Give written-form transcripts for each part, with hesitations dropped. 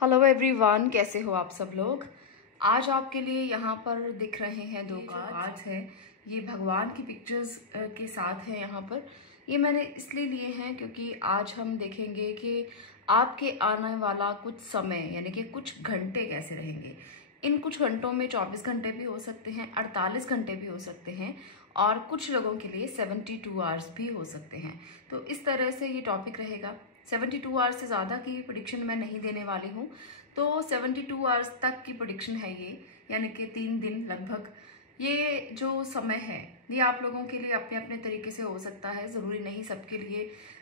Hello everyone, कैसे हो आप सब लोग। आज आपके लिए यहाँ पर दिख रहे हैं दो कार्ड्स है। ये भगवान की पिक्चर्स के साथ है। यहाँ पर ये मैंने इसलिए लिए हैं क्योंकि आज हम देखेंगे कि आपके आने वाला कुछ समय यानी कि कुछ घंटे कैसे रहेंगे। इन कुछ घंटों में 24 घंटे भी हो सकते हैं, 48 घंटे भी हो सकते हैं और कुछ लोगों के लिए 72 आवर्स भी हो सकते हैं। तो इस तरह से ये टॉपिक रहेगा। 72 आवर्स से ज़्यादा की प्रेडिक्शन मैं नहीं देने वाली हूँ। तो 72 आवर्स तक की प्रेडिक्शन है ये, यानी कि 3 दिन लगभग। ये जो समय है ये आप लोगों के लिए अपने अपने तरीके से हो सकता है। ज़रूरी नहीं सबके लिए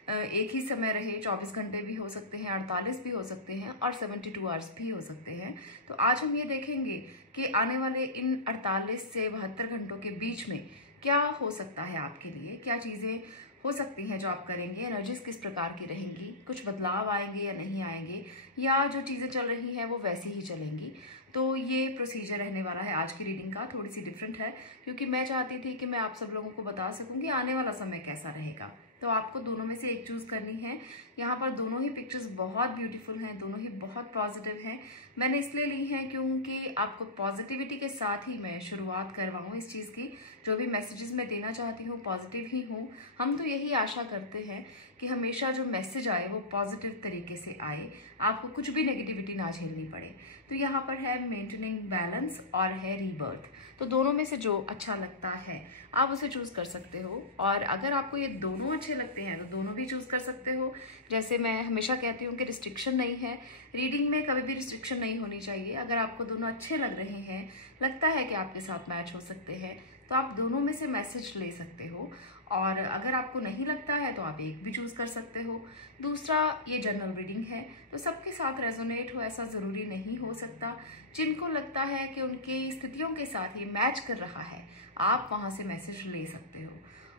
एक ही समय रहे। 24 घंटे भी हो सकते हैं, 48 भी हो सकते हैं और 72 आवर्स भी हो सकते हैं। तो आज हम ये देखेंगे कि आने वाले इन 48 से 72 घंटों के बीच में क्या हो सकता है आपके लिए, क्या चीज़ें हो सकती हैं जो आप करेंगे, एनर्जीज किस प्रकार की रहेंगी, कुछ बदलाव आएंगे या नहीं आएंगे, या जो चीज़ें चल रही हैं वो वैसी ही चलेंगी। तो ये प्रोसीजर रहने वाला है आज की रीडिंग का। थोड़ी सी डिफरेंट है क्योंकि मैं चाहती थी कि मैं आप सब लोगों को बता सकूं कि आने वाला समय कैसा रहेगा। तो आपको दोनों में से एक चूज करनी है। यहाँ पर दोनों ही पिक्चर्स बहुत ब्यूटीफुल हैं, दोनों ही बहुत पॉजिटिव हैं। मैंने इसलिए ली हैं क्योंकि आपको पॉजिटिविटी के साथ ही मैं शुरुआत करवाऊँ इस चीज़ की। जो भी मैसेजेस मैं देना चाहती हूँ पॉजिटिव ही हूँ। हम तो यही आशा करते हैं कि हमेशा जो मैसेज आए वो पॉजिटिव तरीके से आए, आपको कुछ भी नेगेटिविटी ना झेलनी पड़े। तो यहाँ पर है मेंटेनिंग बैलेंस और है रीबर्थ। तो दोनों में से जो अच्छा लगता है आप उसे चूज कर सकते हो। और अगर आपको ये दोनों अच्छे लगते हैं तो दोनों भी चूज कर सकते हो। जैसे मैं हमेशा कहती हूँ कि रिस्ट्रिक्शन नहीं है, रीडिंग में कभी भी रिस्ट्रिक्शन नहीं होनी चाहिए। अगर आपको दोनों अच्छे लग रहे हैं, लगता है कि आपके साथ मैच हो सकते हैं, तो आप दोनों में से मैसेज ले सकते हो। और अगर आपको नहीं लगता है तो आप एक भी चूज कर सकते हो। दूसरा, ये जनरल रीडिंग है तो सबके साथ रेजोनेट हो ऐसा जरूरी नहीं हो सकता। जिनको लगता है कि उनकी स्थितियों के साथ ये मैच कर रहा है, आप वहां से मैसेज ले सकते हो।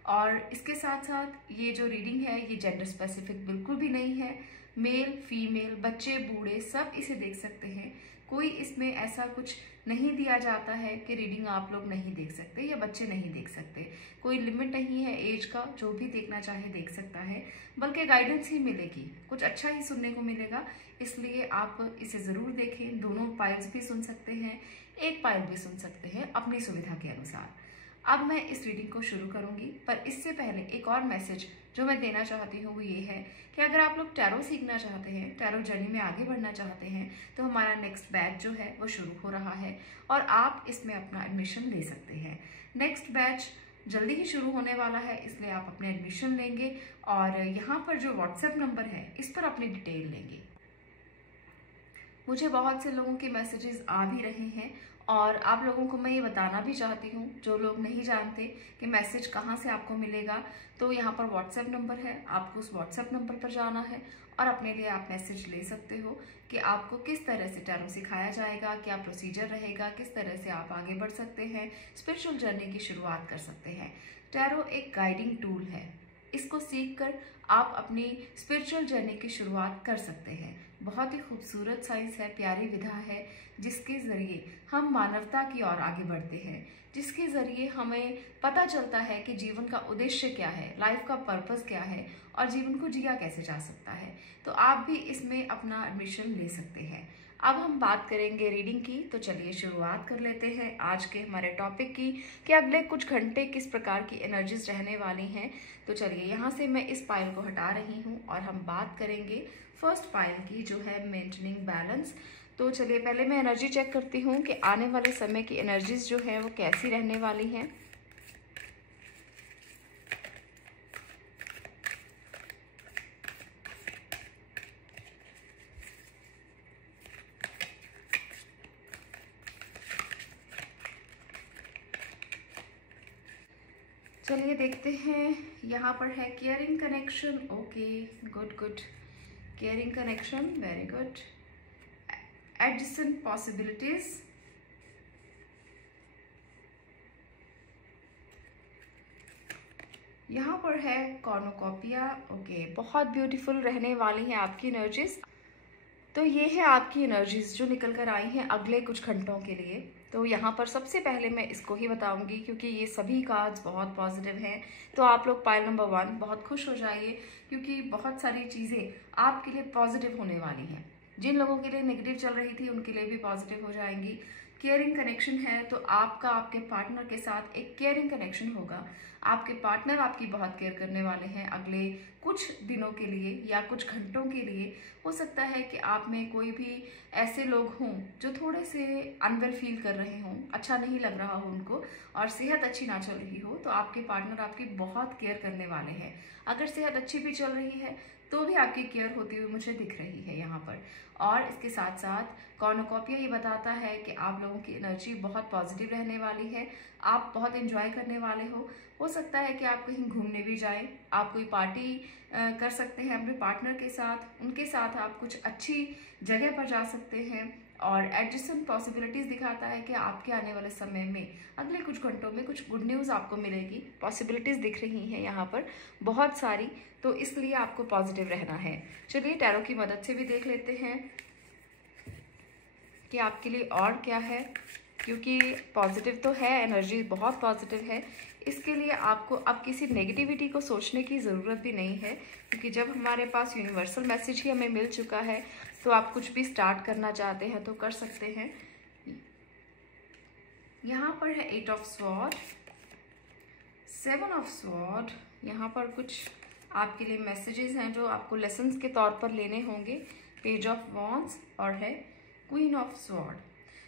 और इसके साथ साथ ये जो रीडिंग है ये जेंडर स्पेसिफिक बिल्कुल भी नहीं है। मेल फीमेल, बच्चे बूढ़े सब इसे देख सकते हैं। कोई इसमें ऐसा कुछ नहीं दिया जाता है कि रीडिंग आप लोग नहीं देख सकते या बच्चे नहीं देख सकते। कोई लिमिट नहीं है एज का, जो भी देखना चाहे देख सकता है। बल्कि गाइडेंस ही मिलेगी, कुछ अच्छा ही सुनने को मिलेगा। इसलिए आप इसे ज़रूर देखें। दोनों पाइल्स भी सुन सकते हैं, एक पाइल भी सुन सकते हैं अपनी सुविधा के अनुसार। अब मैं इस रीडिंग को शुरू करूंगी, पर इससे पहले एक और मैसेज जो मैं देना चाहती हूँ वो ये है कि अगर आप लोग टैरो सीखना चाहते हैं, टैरो जर्नी में आगे बढ़ना चाहते हैं, तो हमारा नेक्स्ट बैच जो है वो शुरू हो रहा है और आप इसमें अपना एडमिशन ले सकते हैं। नेक्स्ट बैच जल्दी ही शुरू होने वाला है, इसलिए आप अपने एडमिशन लेंगे और यहाँ पर जो व्हाट्सएप नंबर है इस पर अपनी डिटेल लेंगे। मुझे बहुत से लोगों के मैसेजेस आ भी रहे हैं और आप लोगों को मैं ये बताना भी चाहती हूँ, जो लोग नहीं जानते कि मैसेज कहाँ से आपको मिलेगा, तो यहाँ पर व्हाट्सएप नंबर है। आपको उस व्हाट्सएप नंबर पर जाना है और अपने लिए आप मैसेज ले सकते हो कि आपको किस तरह से टैरो सिखाया जाएगा, क्या प्रोसीजर रहेगा, किस तरह से आप आगे बढ़ सकते हैं, स्पिरिचुअल जर्नी की शुरुआत कर सकते हैं। टैरो एक गाइडिंग टूल है, इसको सीखकर आप अपनी स्पिरिचुअल जर्नी की शुरुआत कर सकते हैं। बहुत ही खूबसूरत साइंस है, प्यारी विधा है, जिसके ज़रिए हम मानवता की ओर आगे बढ़ते हैं, जिसके ज़रिए हमें पता चलता है कि जीवन का उद्देश्य क्या है, लाइफ का पर्पस क्या है और जीवन को जिया कैसे जा सकता है। तो आप भी इसमें अपना एडमिशन ले सकते हैं। अब हम बात करेंगे रीडिंग की, तो चलिए शुरुआत कर लेते हैं आज के हमारे टॉपिक की कि अगले कुछ घंटे किस प्रकार की एनर्जीज रहने वाली हैं। तो चलिए यहाँ से मैं इस पाइल को हटा रही हूँ और हम बात करेंगे फर्स्ट पाइल की, जो है मेंटेनिंग बैलेंस। तो चलिए पहले मैं एनर्जी चेक करती हूँ कि आने वाले समय की एनर्जीज जो है वो कैसी रहने वाली हैं। चलिए देखते हैं। यहाँ पर है caring connection. Okay, good good. Caring connection, very good. Adjacent possibilities, यहाँ पर है कॉर्नोकॉपिया। ओके, बहुत ब्यूटीफुल रहने वाली हैं आपकी एनर्जीज। तो ये है आपकी एनर्जीज जो निकल कर आई हैं अगले कुछ घंटों के लिए। तो यहाँ पर सबसे पहले मैं इसको ही बताऊंगी क्योंकि ये सभी कार्ड्स बहुत पॉजिटिव हैं। तो आप लोग पाइल नंबर 1 बहुत खुश हो जाइए क्योंकि बहुत सारी चीज़ें आपके लिए पॉजिटिव होने वाली हैं। जिन लोगों के लिए नेगेटिव चल रही थी उनके लिए भी पॉजिटिव हो जाएंगी। केयरिंग कनेक्शन है तो आपका आपके पार्टनर के साथ एक केयरिंग कनेक्शन होगा। आपके पार्टनर आपकी बहुत केयर करने वाले हैं अगले कुछ दिनों के लिए या कुछ घंटों के लिए। हो सकता है कि आप में कोई भी ऐसे लोग हों जो थोड़े से अनवेल फील कर रहे हों, अच्छा नहीं लग रहा हो उनको और सेहत अच्छी ना चल रही हो, तो आपके पार्टनर आपकी बहुत केयर करने वाले हैं। अगर सेहत अच्छी भी चल रही है तो भी आपकी केयर होती हुई मुझे दिख रही है यहाँ पर। और इसके साथ साथ कॉर्नुकोपिया ये बताता है कि आप लोगों की एनर्जी बहुत पॉजिटिव रहने वाली है, आप बहुत एंजॉय करने वाले हो सकता है कि आप कहीं घूमने भी जाएं, आप कोई पार्टी कर सकते हैं अपने पार्टनर के साथ, उनके साथ आप कुछ अच्छी जगह पर जा सकते हैं। और एडजस्टेंट पॉसिबिलिटीज दिखाता है कि आपके आने वाले समय में अगले कुछ घंटों में कुछ गुड न्यूज़ आपको मिलेगी। पॉसिबिलिटीज दिख रही हैं यहाँ पर बहुत सारी, तो इसलिए आपको पॉजिटिव रहना है। चलिए टैरो की मदद से भी देख लेते हैं कि आपके लिए और क्या है, क्योंकि पॉजिटिव तो है, एनर्जी बहुत पॉजिटिव है। इसके लिए आपको अब किसी नेगेटिविटी को सोचने की ज़रूरत भी नहीं है, क्योंकि जब हमारे पास यूनिवर्सल मैसेज ही हमें मिल चुका है तो आप कुछ भी स्टार्ट करना चाहते हैं तो कर सकते हैं। यहाँ पर है 8 ऑफ स्वॉर्ड, 7 ऑफ स्वॉर्ड। यहाँ पर कुछ आपके लिए मैसेजेस हैं जो आपको लेसन्स के तौर पर लेने होंगे। पेज ऑफ वॉन्ड्स और है क्वीन ऑफ स्वॉर्ड।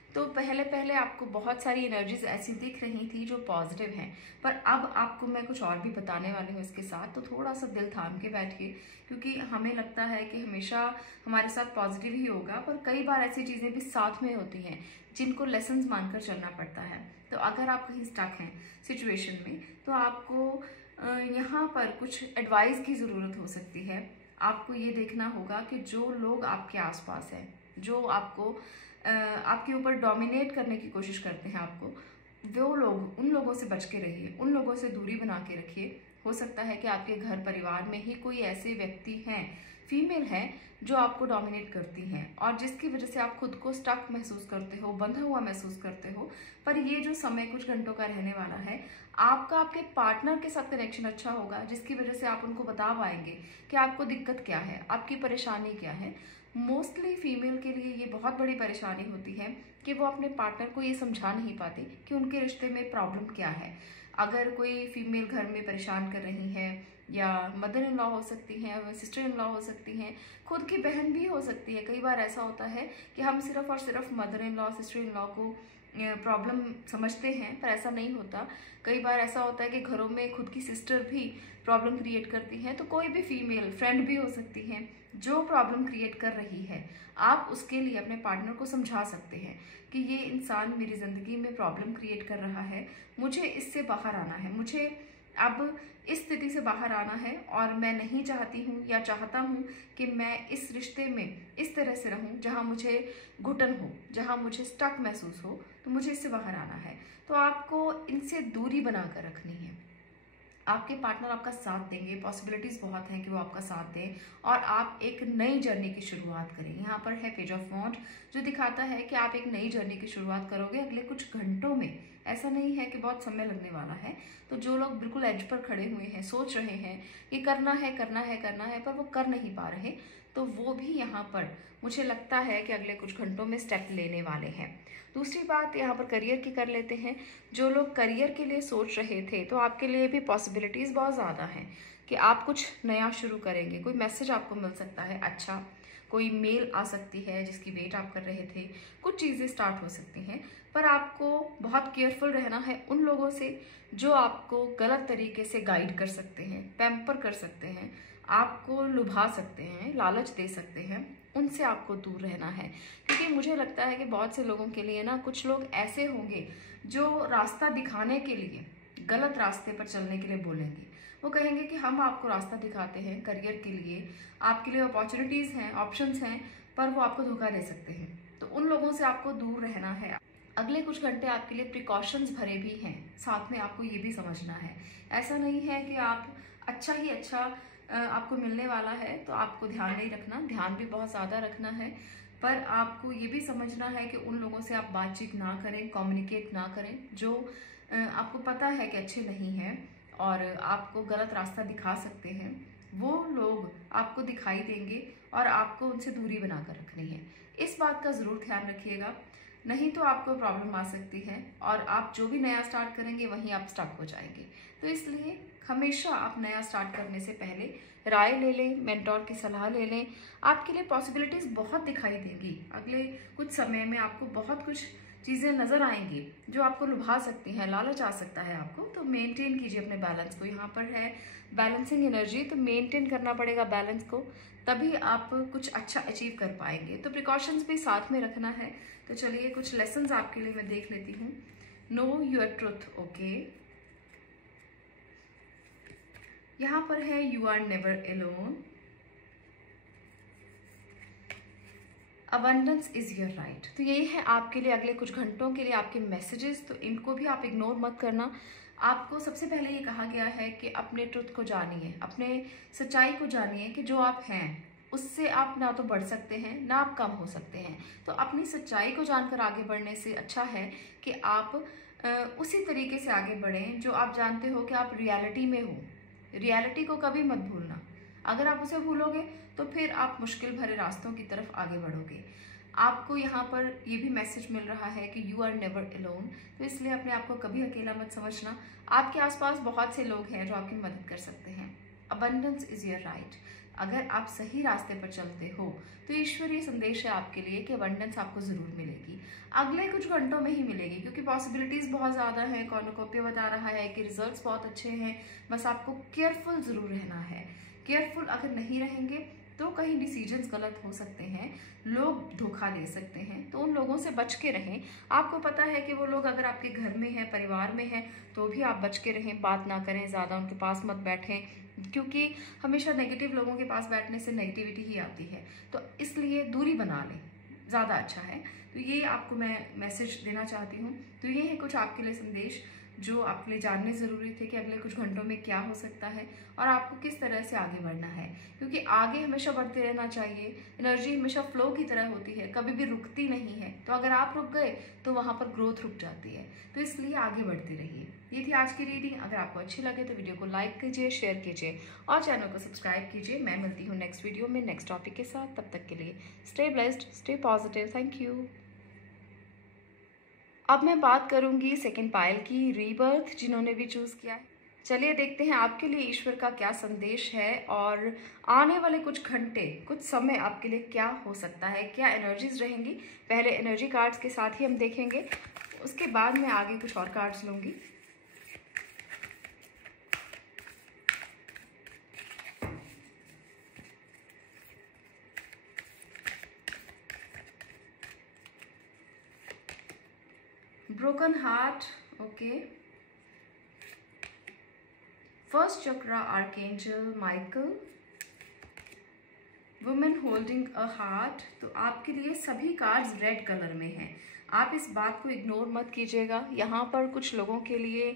तो पहले आपको बहुत सारी एनर्जीज ऐसी दिख रही थी जो पॉजिटिव हैं, पर अब आपको मैं कुछ और भी बताने वाली हूँ इसके साथ, तो थोड़ा सा दिल थाम के बैठिए, क्योंकि हमें लगता है कि हमेशा हमारे साथ पॉजिटिव ही होगा, पर कई बार ऐसी चीज़ें भी साथ में होती हैं जिनको लेसन्स मानकर चलना पड़ता है। तो अगर आप कहीं स्टक हैं सिचुएशन में तो आपको यहाँ पर कुछ एडवाइस की ज़रूरत हो सकती है। आपको ये देखना होगा कि जो लोग आपके आसपास हैं, जो आपके ऊपर डोमिनेट करने की कोशिश करते हैं आपको, वो लोग, उन लोगों से बच के रहिए, उन लोगों से दूरी बना के रखिए। हो सकता है कि आपके घर परिवार में ही कोई ऐसे व्यक्ति हैं, फीमेल हैं, जो आपको डोमिनेट करती हैं और जिसकी वजह से आप खुद को स्टक महसूस करते हो, बंधा हुआ महसूस करते हो। पर ये जो समय कुछ घंटों का रहने वाला है, आपका आपके पार्टनर के साथ कनेक्शन अच्छा होगा, जिसकी वजह से आप उनको बता पाएंगे कि आपको दिक्कत क्या है, आपकी परेशानी क्या है। मोस्टली फीमेल के लिए ये बहुत बड़ी परेशानी होती है कि वो अपने पार्टनर को ये समझा नहीं पाती कि उनके रिश्ते में प्रॉब्लम क्या है। अगर कोई फीमेल घर में परेशान कर रही है, या मदर इन लॉ हो सकती हैं, सिस्टर इन लॉ हो सकती हैं, खुद की बहन भी हो सकती है। कई बार ऐसा होता है कि हम सिर्फ और सिर्फ mother in law, sister in law को प्रॉब्लम समझते हैं, पर ऐसा नहीं होता। कई बार ऐसा होता है कि घरों में खुद की सिस्टर भी प्रॉब्लम क्रिएट करती हैं, तो कोई भी फीमेल फ्रेंड भी हो सकती है जो प्रॉब्लम क्रिएट कर रही है। आप उसके लिए अपने पार्टनर को समझा सकते हैं कि ये इंसान मेरी ज़िंदगी में प्रॉब्लम क्रिएट कर रहा है, मुझे इससे बाहर आना है, मुझे अब इस स्थिति से बाहर आना है और मैं नहीं चाहती हूँ या चाहता हूँ कि मैं इस रिश्ते में इस तरह से रहूँ जहाँ मुझे घुटन हो, जहाँ मुझे स्टक महसूस हो, तो मुझे इससे बाहर आना है। तो आपको इनसे दूरी बनाकर रखनी है। आपके पार्टनर आपका साथ देंगे, पॉसिबिलिटीज़ बहुत हैं कि वो आपका साथ दें और आप एक नई जर्नी की शुरुआत करें। यहाँ पर है पेज ऑफ वॉन्ड, जो दिखाता है कि आप एक नई जर्नी की शुरुआत करोगे अगले कुछ घंटों में। ऐसा नहीं है कि बहुत समय लगने वाला है। तो जो लोग बिल्कुल एज पर खड़े हुए हैं, सोच रहे हैं कि करना है करना है करना है, पर वो कर नहीं पा रहे, तो वो भी यहाँ पर मुझे लगता है कि अगले कुछ घंटों में स्टेप लेने वाले हैं। दूसरी बात यहाँ पर करियर की कर लेते हैं। जो लोग करियर के लिए सोच रहे थे, तो आपके लिए भी पॉसिबिलिटीज़ बहुत ज़्यादा हैं कि आप कुछ नया शुरू करेंगे। कोई मैसेज आपको मिल सकता है अच्छा, कोई मेल आ सकती है जिसकी वेट आप कर रहे थे, कुछ चीज़ें स्टार्ट हो सकती हैं। पर आपको बहुत केयरफुल रहना है उन लोगों से जो आपको गलत तरीके से गाइड कर सकते हैं, पैम्पर कर सकते हैं, आपको लुभा सकते हैं, लालच दे सकते हैं। उनसे आपको दूर रहना है, क्योंकि मुझे लगता है कि बहुत से लोगों के लिए ना, कुछ लोग ऐसे होंगे जो रास्ता दिखाने के लिए, गलत रास्ते पर चलने के लिए बोलेंगे। वो कहेंगे कि हम आपको रास्ता दिखाते हैं करियर के लिए, आपके लिए अपॉर्चुनिटीज़ हैं, ऑप्शंस हैं, पर वो आपको धोखा दे सकते हैं। तो उन लोगों से आपको दूर रहना है। अगले कुछ घंटे आपके लिए प्रिकॉशंस भरे भी हैं, साथ में आपको ये भी समझना है। ऐसा नहीं है कि आप अच्छा ही अच्छा आपको मिलने वाला है तो आपको ध्यान नहीं रखना, ध्यान भी बहुत ज़्यादा रखना है। पर आपको ये भी समझना है कि उन लोगों से आप बातचीत ना करें, कम्युनिकेट ना करें जो आपको पता है कि अच्छे नहीं हैं और आपको गलत रास्ता दिखा सकते हैं। वो लोग आपको दिखाई देंगे और आपको उनसे दूरी बनाकर रखनी है। इस बात का ज़रूर ध्यान रखिएगा, नहीं तो आपको प्रॉब्लम आ सकती है और आप जो भी नया स्टार्ट करेंगे वहीं आप स्टक हो जाएंगे। तो इसलिए हमेशा आप नया स्टार्ट करने से पहले राय ले लें, मेंटोर की सलाह ले लें। आपके लिए पॉसिबिलिटीज़ बहुत दिखाई देंगी। अगले कुछ समय में आपको बहुत कुछ चीज़ें नज़र आएंगी जो आपको लुभा सकती हैं, लालच आ सकता है आपको। तो मेंटेन कीजिए अपने बैलेंस को। यहाँ पर है बैलेंसिंग एनर्जी, तो मेंटेन करना पड़ेगा बैलेंस को, तभी आप कुछ अच्छा अचीव कर पाएंगे। तो प्रिकॉशंस भी साथ में रखना है। तो चलिए कुछ लेसन्स आपके लिए मैं देख लेती हूँ। Know your truth, okay. यहाँ पर है you are never alone, abundance is your right. तो यही है आपके लिए अगले कुछ घंटों के लिए आपके मैसेजेस। तो इनको भी आप इग्नोर मत करना। आपको सबसे पहले ये कहा गया है कि अपने ट्रुथ को जानिए, अपने सच्चाई को जानिए कि जो आप हैं उससे आप ना तो बढ़ सकते हैं ना आप कम हो सकते हैं। तो अपनी सच्चाई को जानकर आगे बढ़ने से अच्छा है कि आप उसी तरीके से आगे बढ़ें जो आप जानते हो कि आप रियलिटी में हो। रियलिटी को कभी मत भूलना। अगर आप उसे भूलोगे तो फिर आप मुश्किल भरे रास्तों की तरफ आगे बढ़ोगे। आपको यहाँ पर ये भी मैसेज मिल रहा है कि यू आर नेवर एलोन। तो इसलिए अपने आप को कभी अकेला मत समझना। आपके आसपास बहुत से लोग हैं जो आपकी मदद कर सकते हैं। Abundance is your right. अगर आप सही रास्ते पर चलते हो तो ईश्वरीय संदेश है आपके लिए कि अबंडेंस आपको ज़रूर मिलेगी। अगले कुछ घंटों में ही मिलेगी, क्योंकि पॉसिबिलिटीज़ बहुत ज़्यादा हैं। कॉर्नुकोपिया बता रहा है कि रिजल्ट्स बहुत अच्छे हैं, बस आपको केयरफुल ज़रूर रहना है। केयरफुल अगर नहीं रहेंगे तो कहीं डिसीजंस गलत हो सकते हैं, लोग धोखा दे सकते हैं। तो उन लोगों से बच के रहें। आपको पता है कि वो लोग अगर आपके घर में हैं, परिवार में हैं, तो भी आप बच के रहें, बात ना करें, ज़्यादा उनके पास मत बैठें, क्योंकि हमेशा नेगेटिव लोगों के पास बैठने से नेगेटिविटी ही आती है। तो इसलिए दूरी बना लें, ज़्यादा अच्छा है। तो ये आपको मैं मैसेज देना चाहती हूँ। तो ये है कुछ आपके लिए संदेश जो आपके लिए जानने ज़रूरी थे कि अगले कुछ घंटों में क्या हो सकता है और आपको किस तरह से आगे बढ़ना है, क्योंकि आगे हमेशा बढ़ते रहना चाहिए। एनर्जी हमेशा फ्लो की तरह होती है, कभी भी रुकती नहीं है। तो अगर आप रुक गए तो वहाँ पर ग्रोथ रुक जाती है। तो इसलिए आगे बढ़ते रहिए। ये थी आज की रीडिंग। अगर आपको अच्छी लगे तो वीडियो को लाइक कीजिए, शेयर कीजिए और चैनल को सब्सक्राइब कीजिए। मैं मिलती हूँ नेक्स्ट वीडियो में नेक्स्ट टॉपिक के साथ। तब तक के लिए stay blessed, stay positive. Thank you. अब मैं बात करूंगी सेकंड पायल की, रीबर्थ, जिन्होंने भी चूज़ किया है। चलिए देखते हैं आपके लिए ईश्वर का क्या संदेश है और आने वाले कुछ घंटे, कुछ समय आपके लिए क्या हो सकता है, क्या एनर्जीज रहेंगी। पहले एनर्जी कार्ड्स के साथ ही हम देखेंगे, उसके बाद मैं आगे कुछ और कार्ड्स लूँगी। Broken heart, okay. First chakra archangel Michael, women holding a heart. तो आपके लिए सभी कार्ड्स रेड कलर में हैं। आप इस बात को इग्नोर मत कीजिएगा। यहाँ पर कुछ लोगों के लिए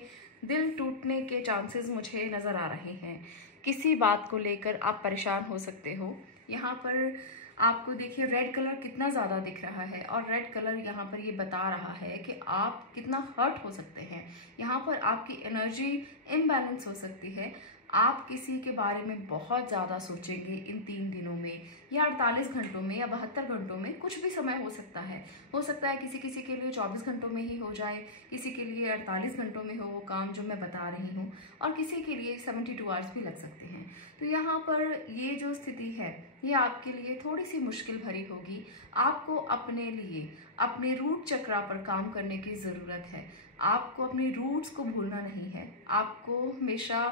दिल टूटने के चांसेस मुझे नज़र आ रहे हैं। किसी बात को लेकर आप परेशान हो सकते हो। यहाँ पर आपको देखिए रेड कलर कितना ज़्यादा दिख रहा है और रेड कलर यहाँ पर ये बता रहा है कि आप कितना हर्ट हो सकते हैं। यहाँ पर आपकी एनर्जी इम्बैलेंस हो सकती है। आप किसी के बारे में बहुत ज़्यादा सोचेंगे इन 3 दिनों में, या 48 घंटों में, या 72 घंटों में, कुछ भी समय हो सकता है। हो सकता है किसी किसी के लिए 24 घंटों में ही हो जाए, किसी के लिए 48 घंटों में हो वो काम जो मैं बता रही हूँ, और किसी के लिए 72 आवर्स भी लग सकते हैं। तो यहाँ पर ये जो स्थिति है ये आपके लिए थोड़ी सी मुश्किल भरी होगी। आपको अपने लिए अपने रूट चक्रा पर काम करने की ज़रूरत है। आपको अपने रूट्स को भूलना नहीं है। आपको हमेशा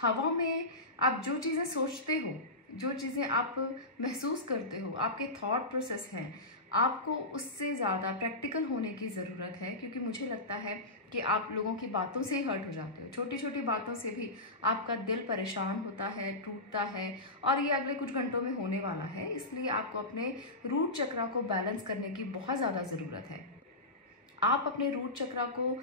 हवा में आप जो चीज़ें सोचते हो, जो चीज़ें आप महसूस करते हो, आपके थॉट प्रोसेस हैं, आपको उससे ज़्यादा प्रैक्टिकल होने की ज़रूरत है। क्योंकि मुझे लगता है कि आप लोगों की बातों से ही हर्ट हो जाते हो। छोटी छोटी बातों से भी आपका दिल परेशान होता है, टूटता है, और ये अगले कुछ घंटों में होने वाला है। इसलिए आपको अपने रूट चक्रा को बैलेंस करने की बहुत ज़्यादा ज़रूरत है। आप अपने रूट चक्रा को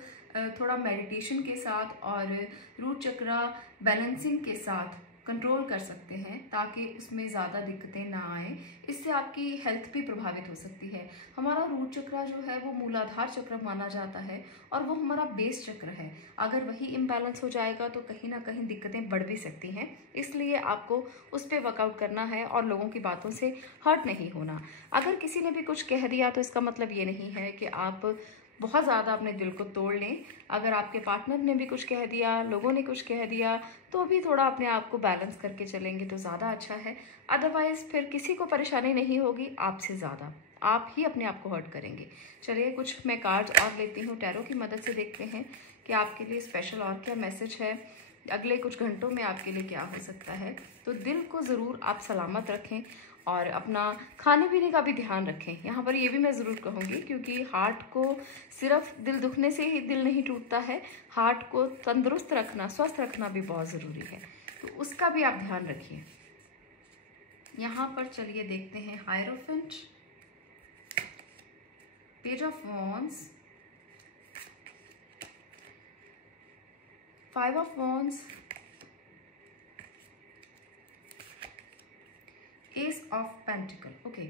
थोड़ा मेडिटेशन के साथ और रूट चक्रा बैलेंसिंग के साथ कंट्रोल कर सकते हैं ताकि उसमें ज़्यादा दिक्कतें ना आए। इससे आपकी हेल्थ भी प्रभावित हो सकती है। हमारा रूट चक्र जो है वो मूलाधार चक्र माना जाता है और वो हमारा बेस चक्र है। अगर वही इम्बैलेंस हो जाएगा तो कहीं ना कहीं दिक्कतें बढ़ भी सकती हैं। इसलिए आपको उस पर वर्कआउट करना है और लोगों की बातों से हर्ट नहीं होना। अगर किसी ने भी कुछ कह दिया तो इसका मतलब ये नहीं है कि आप बहुत ज़्यादा अपने दिल को तोड़ लें। अगर आपके पार्टनर ने भी कुछ कह दिया, लोगों ने कुछ कह दिया, तो भी थोड़ा अपने आप को बैलेंस करके चलेंगे तो ज़्यादा अच्छा है। अदरवाइज़ फिर किसी को परेशानी नहीं होगी, आपसे ज़्यादा आप ही अपने आप को हर्ट करेंगे। चलिए कुछ मैं कार्ड्स और लेती हूँ, टैरो की मदद से देखते हैं कि आपके लिए स्पेशल और क्या मैसेज है, अगले कुछ घंटों में आपके लिए क्या हो सकता है। तो दिल को ज़रूर आप सलामत रखें और अपना खाने पीने का भी ध्यान रखें। यहाँ पर ये भी मैं ज़रूर कहूँगी, क्योंकि हार्ट को सिर्फ दिल दुखने से ही दिल नहीं टूटता है, हार्ट को तंदुरुस्त रखना, स्वस्थ रखना भी बहुत ज़रूरी है, तो उसका भी आप ध्यान रखिए। यहाँ पर चलिए देखते हैं hierophant, page of wands, 5 of wands, S of pentacle. Okay,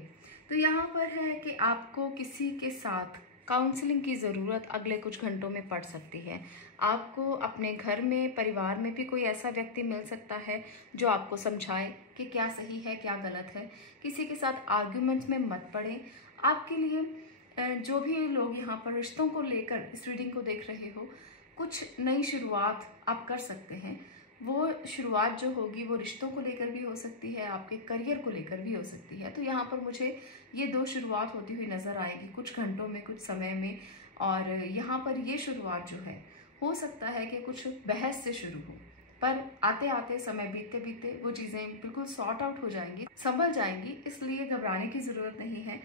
तो यहाँ पर है कि आपको किसी के साथ काउंसलिंग की ज़रूरत अगले कुछ घंटों में पड़ सकती है। आपको अपने घर में, परिवार में भी कोई ऐसा व्यक्ति मिल सकता है जो आपको समझाए कि क्या सही है क्या गलत है। किसी के साथ आर्ग्यूमेंट्स में मत पड़े। आपके लिए जो भी लोग यहाँ पर रिश्तों को लेकर इस रीडिंग को देख रहे हो, कुछ नई शुरुआत आप कर सकते हैं। वो शुरुआत जो होगी वो रिश्तों को लेकर भी हो सकती है, आपके करियर को लेकर भी हो सकती है। तो यहाँ पर मुझे ये 2 शुरुआत होती हुई नज़र आएगी कुछ घंटों में, कुछ समय में। और यहाँ पर ये शुरुआत जो है, हो सकता है कि कुछ बहस से शुरू हो, पर आते आते समय बीतते बीतते वो चीज़ें बिल्कुल सॉर्ट आउट हो जाएंगी, संभल जाएंगी, इसलिए घबराने की ज़रूरत नहीं है।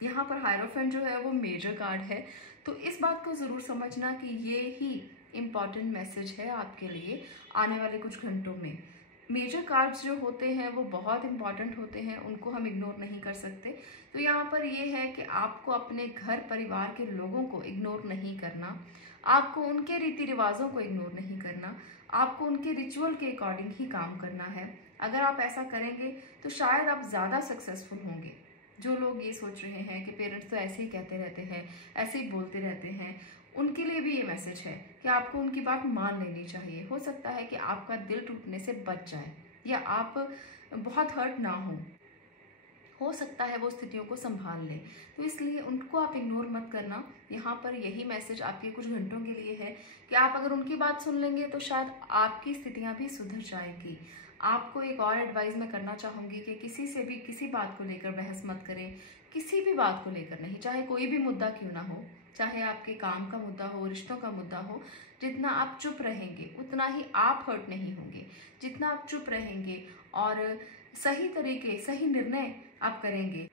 यहाँ पर हायरोफेंट जो है वो मेजर कार्ड है, तो इस बात को ज़रूर समझना कि ये ही इम्पॉर्टेंट मैसेज है आपके लिए आने वाले कुछ घंटों में। मेजर कार्ड्स जो होते हैं वो बहुत इंपॉर्टेंट होते हैं, उनको हम इग्नोर नहीं कर सकते। तो यहाँ पर ये है कि आपको अपने घर परिवार के लोगों को इग्नोर नहीं करना, आपको उनके रीति रिवाजों को इग्नोर नहीं करना, आपको उनके रिचुअल के अकॉर्डिंग ही काम करना है। अगर आप ऐसा करेंगे तो शायद आप ज़्यादा सक्सेसफुल होंगे। जो लोग ये सोच रहे हैं कि पेरेंट्स तो ऐसे ही कहते रहते हैं, ऐसे ही बोलते रहते हैं, उनके लिए भी ये मैसेज है कि आपको उनकी बात मान लेनी चाहिए। हो सकता है कि आपका दिल टूटने से बच जाए या आप बहुत हर्ट ना हो सकता है वो स्थितियों को संभाल लें, तो इसलिए उनको आप इग्नोर मत करना। यहाँ पर यही मैसेज आपके कुछ घंटों के लिए है कि आप अगर उनकी बात सुन लेंगे तो शायद आपकी स्थितियाँ भी सुधर जाएंगी। आपको एक और एडवाइस मैं करना चाहूँगी कि किसी से भी किसी बात को लेकर बहस मत करें, किसी भी बात को लेकर नहीं, चाहे कोई भी मुद्दा क्यों ना हो, चाहे आपके काम का मुद्दा हो, रिश्तों का मुद्दा हो। जितना आप चुप रहेंगे उतना ही आप हर्ट नहीं होंगे। जितना आप चुप रहेंगे और सही तरीके, सही निर्णय आप करेंगे,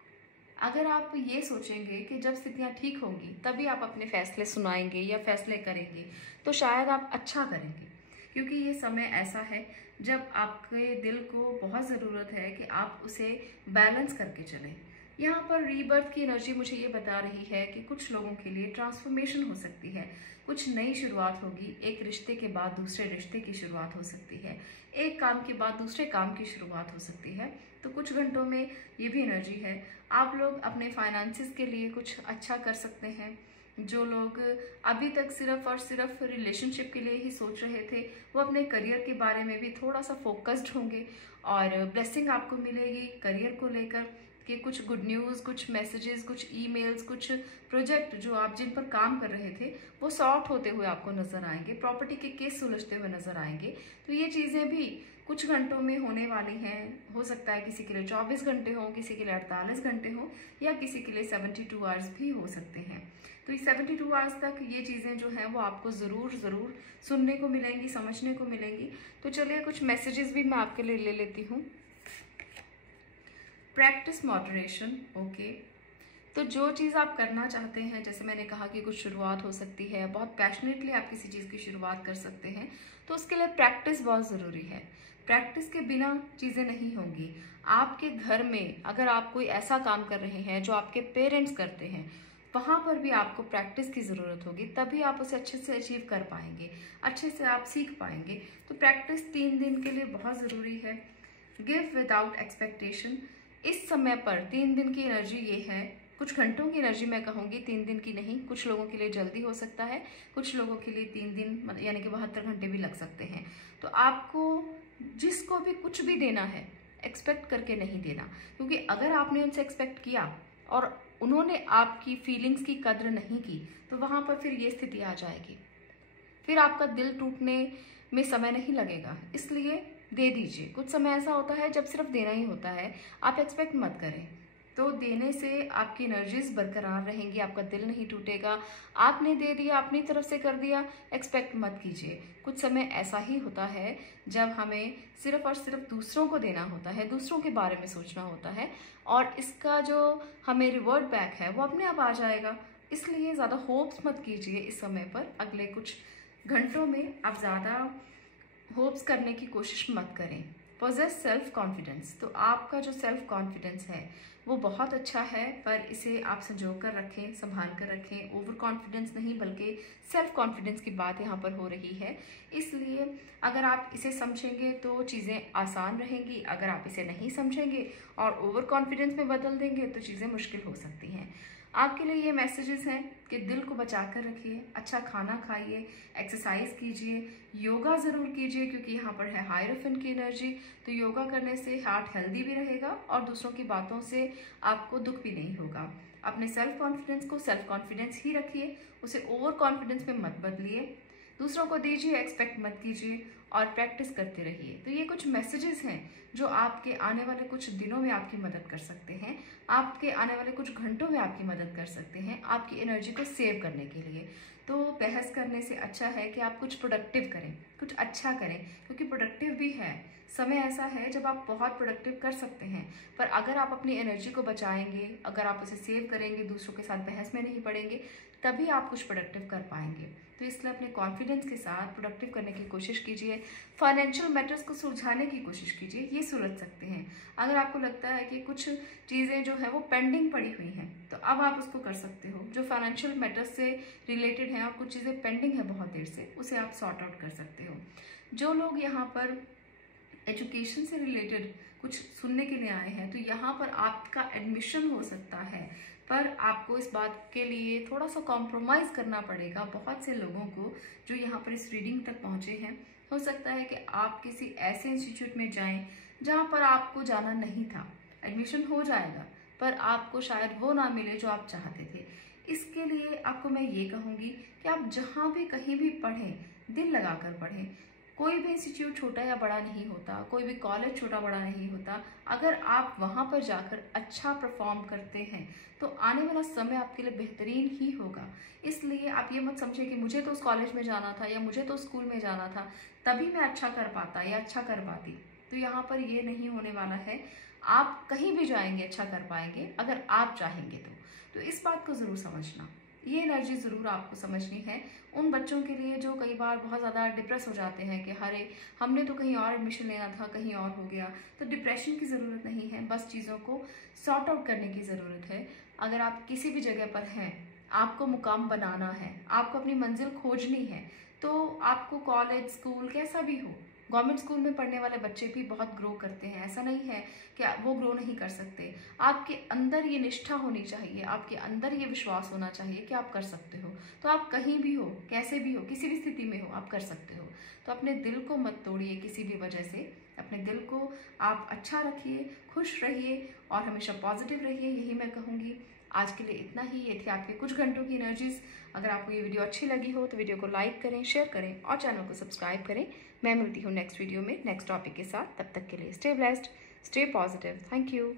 अगर आप ये सोचेंगे कि जब स्थितियाँ ठीक होंगी तभी आप अपने फैसले सुनाएंगे या फैसले करेंगे, तो शायद आप अच्छा करेंगे। क्योंकि ये समय ऐसा है जब आपके दिल को बहुत ज़रूरत है कि आप उसे बैलेंस करके चलें। यहाँ पर रीबर्थ की एनर्जी मुझे ये बता रही है कि कुछ लोगों के लिए ट्रांसफॉर्मेशन हो सकती है, कुछ नई शुरुआत होगी। एक रिश्ते के बाद दूसरे रिश्ते की शुरुआत हो सकती है, एक काम के बाद दूसरे काम की शुरुआत हो सकती है। तो कुछ घंटों में ये भी एनर्जी है। आप लोग अपने फाइनेंसिस के लिए कुछ अच्छा कर सकते हैं। जो लोग अभी तक सिर्फ और सिर्फ रिलेशनशिप के लिए ही सोच रहे थे, वो अपने करियर के बारे में भी थोड़ा सा फोकस्ड होंगे और ब्लेसिंग आपको मिलेगी करियर को लेकर कि कुछ गुड न्यूज़, कुछ मैसेजेस, कुछ ईमेल्स, कुछ प्रोजेक्ट जो आप जिन पर काम कर रहे थे वो सॉर्ट होते हुए आपको नज़र आएंगे, प्रॉपर्टी के केस सुलझते हुए नज़र आएंगे। तो ये चीज़ें भी कुछ घंटों में होने वाली हैं। हो सकता है किसी के लिए 24 घंटे हो, किसी के लिए 48 घंटे हो, या किसी के लिए 72 आवर्स भी हो सकते हैं। तो इस 72 आवर्स तक ये चीज़ें जो हैं वो आपको ज़रूर सुनने को मिलेंगी, समझने को मिलेंगी। तो चलिए कुछ मैसेजेस भी मैं आपके लिए ले लेती हूँ। Practice moderation. ओके, तो जो चीज़ आप करना चाहते हैं, जैसे मैंने कहा कि कुछ शुरुआत हो सकती है, बहुत पैशनेटली आप किसी चीज़ की शुरुआत कर सकते हैं, तो उसके लिए प्रैक्टिस बहुत ज़रूरी है। प्रैक्टिस के बिना चीज़ें नहीं होंगी। आपके घर में अगर आप कोई ऐसा काम कर रहे हैं जो आपके पेरेंट्स करते हैं, वहाँ पर भी आपको प्रैक्टिस की ज़रूरत होगी, तभी आप उसे अच्छे से अचीव कर पाएंगे, अच्छे से आप सीख पाएंगे। तो प्रैक्टिस 3 दिन के लिए बहुत ज़रूरी है। Give without expectation. इस समय पर 3 दिन की एनर्जी ये है, कुछ घंटों की एनर्जी मैं कहूँगी, 3 दिन की नहीं। कुछ लोगों के लिए जल्दी हो सकता है, कुछ लोगों के लिए 3 दिन यानी कि 72 घंटे भी लग सकते हैं। तो आपको जिसको भी कुछ भी देना है एक्सपेक्ट करके नहीं देना, क्योंकि अगर आपने उनसे एक्सपेक्ट किया और उन्होंने आपकी फीलिंग्स की कद्र नहीं की तो वहाँ पर फिर ये स्थिति आ जाएगी, फिर आपका दिल टूटने में समय नहीं लगेगा। इसलिए दे दीजिए। कुछ समय ऐसा होता है जब सिर्फ देना ही होता है, आप एक्सपेक्ट मत करें। तो देने से आपकी एनर्जीज बरकरार रहेंगी, आपका दिल नहीं टूटेगा। आपने दे दिया, अपनी तरफ से कर दिया, एक्सपेक्ट मत कीजिए। कुछ समय ऐसा ही होता है जब हमें सिर्फ और सिर्फ दूसरों को देना होता है, दूसरों के बारे में सोचना होता है, और इसका जो हमें रिवर्ट बैक है वो अपने आप आ जाएगा। इसलिए ज़्यादा होप्स मत कीजिए इस समय पर। अगले कुछ घंटों में आप ज़्यादा होप्स करने की कोशिश मत करें। Possess self confidence. तो आपका जो सेल्फ कॉन्फिडेंस है वो बहुत अच्छा है, पर इसे आप संजो कर रखें, संभाल कर रखें। ओवर कॉन्फिडेंस नहीं बल्कि सेल्फ कॉन्फिडेंस की बात यहाँ पर हो रही है। इसलिए अगर आप इसे समझेंगे तो चीज़ें आसान रहेंगी, अगर आप इसे नहीं समझेंगे और ओवर कॉन्फिडेंस में बदल देंगे तो चीज़ें मुश्किल हो सकती हैं। आपके लिए ये मैसेजेस हैं कि दिल को बचा कर रखिए, अच्छा खाना खाइए, एक्सरसाइज कीजिए, योगा ज़रूर कीजिए, क्योंकि यहाँ पर है हायरोफेंट की एनर्जी। तो योगा करने से हार्ट हेल्दी भी रहेगा और दूसरों की बातों से आपको दुख भी नहीं होगा। अपने सेल्फ कॉन्फिडेंस को सेल्फ कॉन्फिडेंस ही रखिए, उसे ओवर कॉन्फिडेंस में मत बदलिए। दूसरों को दीजिए, एक्सपेक्ट मत कीजिए और प्रैक्टिस करते रहिए। तो ये कुछ मैसेजेस हैं जो आपके आने वाले कुछ दिनों में आपकी मदद कर सकते हैं, आपके आने वाले कुछ घंटों में आपकी मदद कर सकते हैं, आपकी एनर्जी को सेव करने के लिए। तो बहस करने से अच्छा है कि आप कुछ प्रोडक्टिव करें, कुछ अच्छा करें, क्योंकि प्रोडक्टिव भी है। समय ऐसा है जब आप बहुत प्रोडक्टिव कर सकते हैं, पर अगर आप अपनी एनर्जी को बचाएंगे, अगर आप उसे सेव करेंगे, दूसरों के साथ बहस में नहीं पड़ेंगे, तभी आप कुछ प्रोडक्टिव कर पाएंगे। तो इसलिए अपने कॉन्फिडेंस के साथ प्रोडक्टिव करने की कोशिश कीजिए। फाइनेंशियल मैटर्स को सुलझाने की कोशिश कीजिए, ये सुलझ सकते हैं। अगर आपको लगता है कि कुछ चीज़ें जो है वो पेंडिंग पड़ी हुई हैं, तो अब आप उसको कर सकते हो। जो फाइनेंशियल मैटर्स से रिलेटेड हैं और कुछ चीज़ें पेंडिंग है बहुत देर से, उसे आप सॉर्ट आउट कर सकते हो। जो लोग यहाँ पर एजुकेशन से रिलेटेड कुछ सुनने के लिए आए हैं, तो यहाँ पर आपका एडमिशन हो सकता है, पर आपको इस बात के लिए थोड़ा सा कॉम्प्रोमाइज़ करना पड़ेगा। बहुत से लोगों को जो यहाँ पर इस रीडिंग तक पहुँचे हैं, हो सकता है कि आप किसी ऐसे इंस्टीट्यूट में जाएं जहाँ पर आपको जाना नहीं था। एडमिशन हो जाएगा पर आपको शायद वो ना मिले जो आप चाहते थे। इसके लिए आपको मैं ये कहूँगी कि आप जहाँ भी कहीं भी पढ़ें, दिल लगा कर पढ़ें। कोई भी इंस्टीट्यूट छोटा या बड़ा नहीं होता, कोई भी कॉलेज छोटा बड़ा नहीं होता। अगर आप वहाँ पर जाकर अच्छा परफॉर्म करते हैं तो आने वाला समय आपके लिए बेहतरीन ही होगा। इसलिए आप ये मत समझिए कि मुझे तो उस कॉलेज में जाना था या मुझे तो स्कूल में जाना था तभी मैं अच्छा कर पाता या अच्छा कर पाती। तो यहाँ पर ये नहीं होने वाला है। आप कहीं भी जाएंगे अच्छा कर पाएंगे अगर आप चाहेंगे तो इस बात को ज़रूर समझना। ये एनर्जी ज़रूर आपको समझनी है। उन बच्चों के लिए जो कई बार बहुत ज़्यादा डिप्रेस हो जाते हैं कि अरे हमने तो कहीं और एडमिशन लेना था, कहीं और हो गया, तो डिप्रेशन की ज़रूरत नहीं है, बस चीज़ों को सॉर्ट आउट करने की ज़रूरत है। अगर आप किसी भी जगह पर हैं, आपको मुकाम बनाना है, आपको अपनी मंजिल खोजनी है, तो आपको कॉलेज स्कूल कैसा भी हो, गवर्नमेंट स्कूल में पढ़ने वाले बच्चे भी बहुत ग्रो करते हैं। ऐसा नहीं है कि वो ग्रो नहीं कर सकते। आपके अंदर ये निष्ठा होनी चाहिए, आपके अंदर ये विश्वास होना चाहिए कि आप कर सकते हो। तो आप कहीं भी हो, कैसे भी हो, किसी भी स्थिति में हो, आप कर सकते हो। तो अपने दिल को मत तोड़िए किसी भी वजह से। अपने दिल को आप अच्छा रखिए, खुश रहिए और हमेशा पॉजिटिव रहिए, यही मैं कहूँगी। आज के लिए इतना ही। ये थे आपके कुछ घंटों की एनर्जीज। अगर आपको ये वीडियो अच्छी लगी हो तो वीडियो को लाइक करें, शेयर करें और चैनल को सब्सक्राइब करें। मैं मिलती हूँ नेक्स्ट वीडियो में नेक्स्ट टॉपिक के साथ। तब तक के लिए stay blessed, stay positive. Thank you.